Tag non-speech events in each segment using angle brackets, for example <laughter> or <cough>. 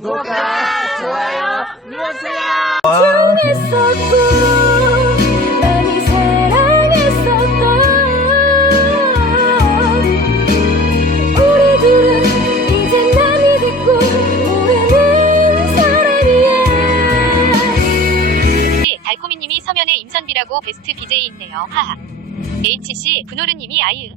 구독과 좋아요 눌러주세요. 사랑했었고 많이 사랑했었던 우리 둘은 이제 남이 됐고 우리는 사랑이야 달코미님이 서면에 임선비라고 베스트 BJ 있네요. 하하. HC 분호르님이 아이응.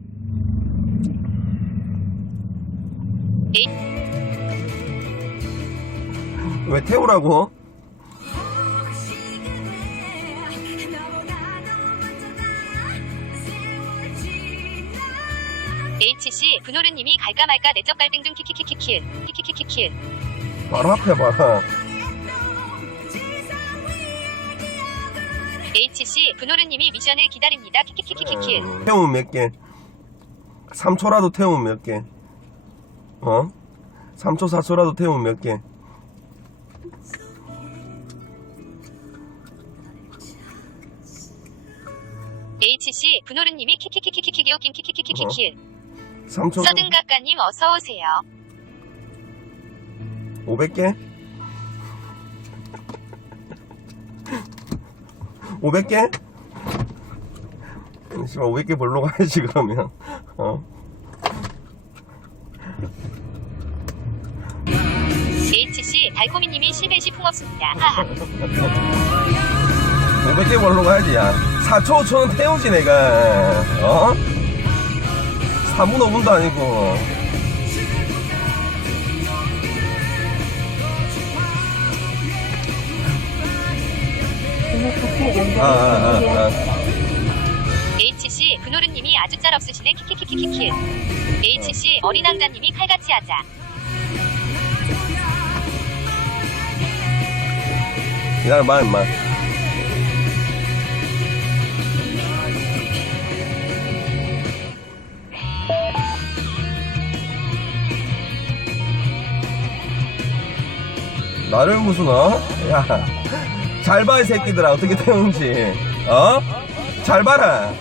왜 태우라고? HC 분호르님이 갈까 말까 내적 갈등 중 키키키키킬. 키키키키킬. 바로 앞에 봐라. HC 분호르님이 미션을 기다립니다. 키키키키키킬. 음, 태우면 몇 개? 3초라도 태우면 몇 개? 어? 3초, 4초라도 태우면 몇 개? HC 분호르님이 키키키키키키키오 키키키키키킬. 3초, 서든가까님 어서 오세요. 500개? 500개? 씨발 500개 벌러 가야지 그러면 어? HC 달코미님이 실베시 풍없습니다. 하하. <laughs> 500개 벌러 가야지 야 4초 5초는 태우지 내가 어? 3분 5분도 아니고 아, 아, 아, 아. HC 분호르님이 아주 짤 없으시네 키키키키키킬. HC 어린왕자님이 칼같이 하자. 기다려봐 임마 나를 무슨 어? 야, 잘 봐 이 새끼들아 어떻게 태우는지 어? 잘 봐라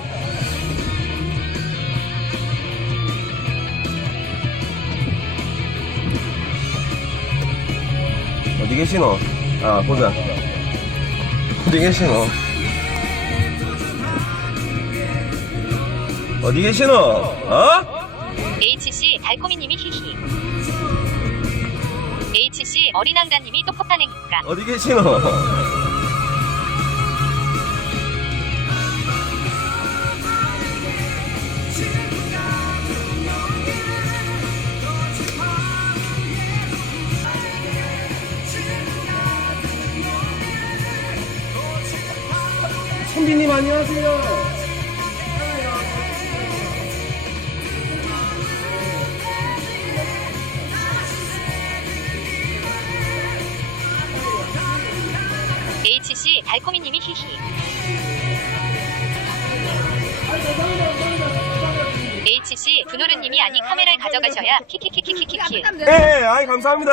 어디 계시노? 아 보자 어디 계시노? 어디 계시노? 어? HC 달코미님이 히히. HC 어린 왕자님이 또 폭탄행니까. 어디 계시노? 선비님 안녕하세요. HC 분호르님이 아니 카메라를 가져가셔야 키키키키키키킬. 예, 아이 감사합니다.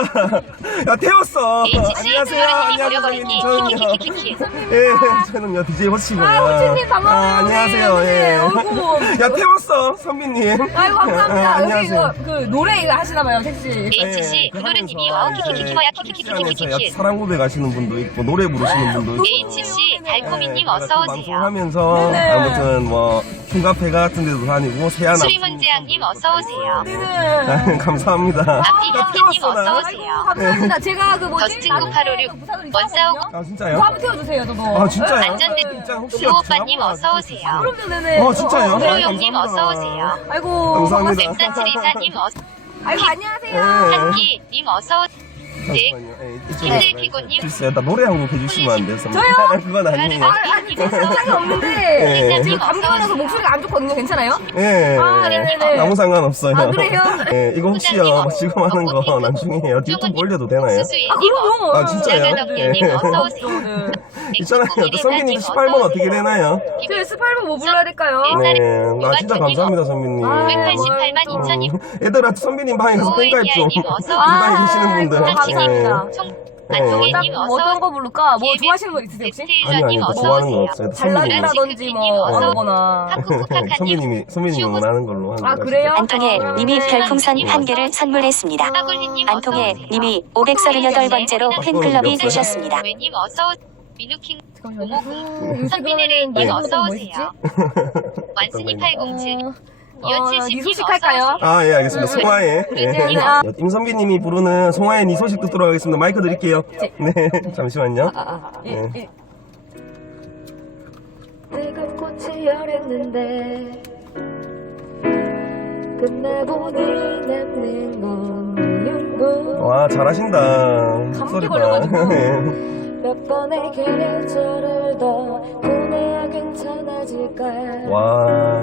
야 태웠어. HC 안녕하세요. 분호르님이 안녕하세요. 버려버리기 저는요. 키키키키키킬. 예, 저는요 DJ 호치고요. 아, 호치님 반가워요. 아, 안녕하세요. 네, 예. 야 태웠어, 선비님. 아이고 아, 감사합니다 여기 안녕하세요. 그 노래 이거 하시나 봐요 택시 HC 예, 분호르님이 하면서 와우 하면서 키키키키키키킬. 사랑 고백 하시는 분도 있고 노래 부르시는 분도 있고. HC 달코미님 예, 어서 오세요. 방송하면서 네네. 아무튼 뭐 흉가페 같은 데도 다니고 세안 수리문제왕님 어서 오세요. 네네 감사합니다. 앞뒤 나 현기님 태웠어, 나. 어서 오세요. 감사합니다 제가 그 뭐지 더스틴 구파로류 부사들이 원싸우고 아저 진짜요? 한번 태워주세요 저도 아 진짜요? 안전대 진짜 혹시 우 오빠님 전화 어서 오세요. 그럼요 네네 어, 진짜요? 어, 네. 프로용님 어서 오세요. 아이고 감사합니다. 맵산칠이사님 어서 아이고 안녕하세요 예. 한기님 어서 오세요. 네. 잠시만요. 예, 이쪽에 캔들 피고님 글쎄요, 나 노래 한 곡 해주시면 안 돼요? 저요? 그건 아니에요. 아, 아니 저 상관이 없는데 예. 지금 감기라서 목소리가 안 좋거든요 괜찮아요? 예. 아, 네네네. 아무 상관없어요. 아, 그래요? 예, 이거 혹시요, 뭐 지금 하는 거 나중에 유튜브 올려도 되나요? 아 그럼요 아, 진짜요? 예. <laughs> 네. 있잖아요. 또 선배님 18번 어떻게 되나요? 저 S8번 뭐 불러야 될까요? 네, 나 진짜 감사합니다, 선배님. 아, 188만 어, 2천님 얘들아, 선배님 방에 가서 팬가입 좀. 우리 방에 계시는 분들. 아이고, 감사합니다. 예. 총 안동의 딱님뭐 어서 어떤 거 부를까? 뭐 좋아하시는 거 있으세요 혹시? 아니 아니 뭐 어서 좋아하는 건 오세요. 없어요. 선배님이 발라드라든지 뭐 어서 아무거나. 선배님이 선배님이 원하는 걸로 하는 아 거라. 그래요? 안통에 아, 님이 네. 별풍선 한 개를 선물했습니다. 어서 안통에 오세요. 님이 538번째로 팬클럽이? 되셨습니다. 님 어서 오- 민우킹 잠깐만요. 오모구 아, 요새 선비네레님 그러면은 어서 뭐 오세요. 완순이 거요? 807 어, 이 어칠십 니 소식 님 할까요? 아, 예, 알겠습니다. 송하예. 예. 네. 임선비님이 부르는 송하의 니 소식 듣도록 하겠습니다. 마이크 드릴게요. 네, <laughs> 잠시만요. 예, 네. 예. 뜨거운 꽃이 열했는데 끝나고 니 남는 건 눈물 와, 잘하신다. 걸려가지고. <laughs> 네. 몇 번의 계절을 더 보내야 괜찮아질까 와,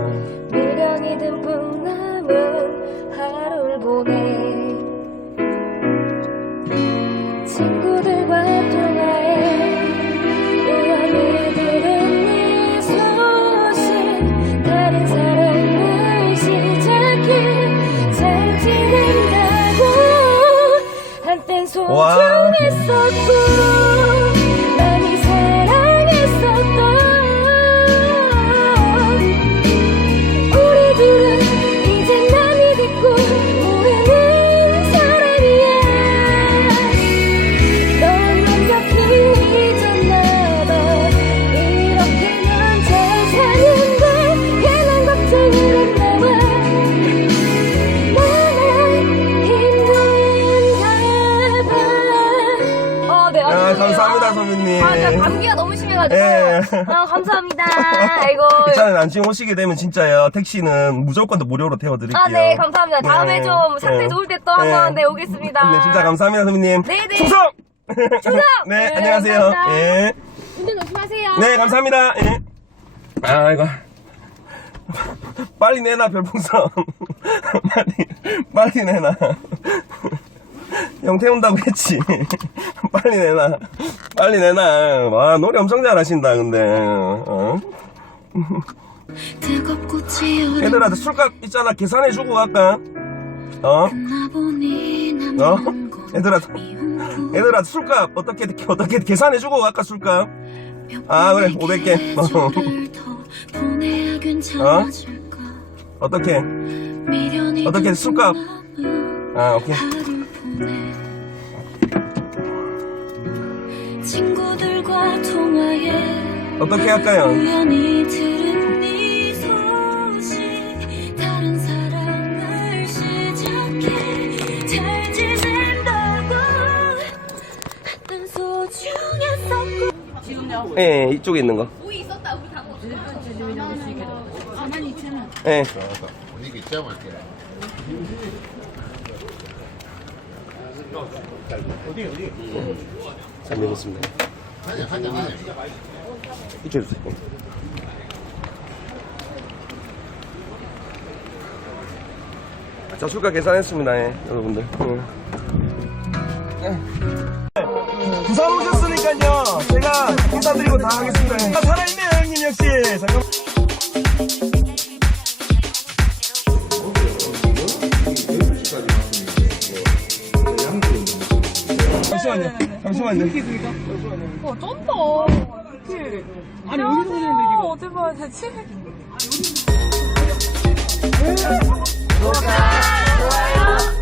와. 아, 선배님. 아, 제가 감기가 너무 심해가지고. 예. 아, 감사합니다. <laughs> 아이고. 일단은 안심 오시게 되면 진짜요. 택시는 무조건 무료로 태워드릴게요. 아, 네, 감사합니다. 다음에 네. 좀 상태 네. 좋을 때또 한번 네. 네, 오겠습니다. 네, 진짜 감사합니다, 선배님. 네, 네. 충성! 충성! <laughs> 네, 네, 안녕하세요. 감사합니다. 예. 운전 조심하세요. 네, 감사합니다. 예. 아, 이거. 빨리 내놔, 별풍선. <laughs> 빨리, 빨리 내놔. 형 태운다고 했지. <laughs> 빨리 내놔. 빨리 내놔. 와, 노래 엄청 잘하신다, 근데. 어? 애들한테 술값 있잖아. 계산해주고 갈까? 어? 어? 애들한테, 애들한테 술값 어떻게, 어떻게 계산해주고 갈까, 술값? 아, 그래, 500개. 어. 괜찮아질까 어떻게? 어떻게 술값? 아, 오케이. 어떻게 할까요? 우연히 들은 네 소식. 다른 사랑을 시작해 잘 지낸다고 한땐 소중했었고. 예, 이쪽에 있는 거. 예. 이게 있자 말게. 잘 먹었습니다. 한잔 한잔 한잔. 이쪽에 주세요. 자, 술값 계산했습니다, 예, 여러분들. 예. 부산 오셨으니까요, 제가 인사드리고 다 하겠습니다. 아, 살아있네요, 형님 역시. 잠깐. 잠시만요, 잠시만요. 어, 쩐다. 아니, 어디서 오는데, 지금? 어디 봐야 되지? 좋아요.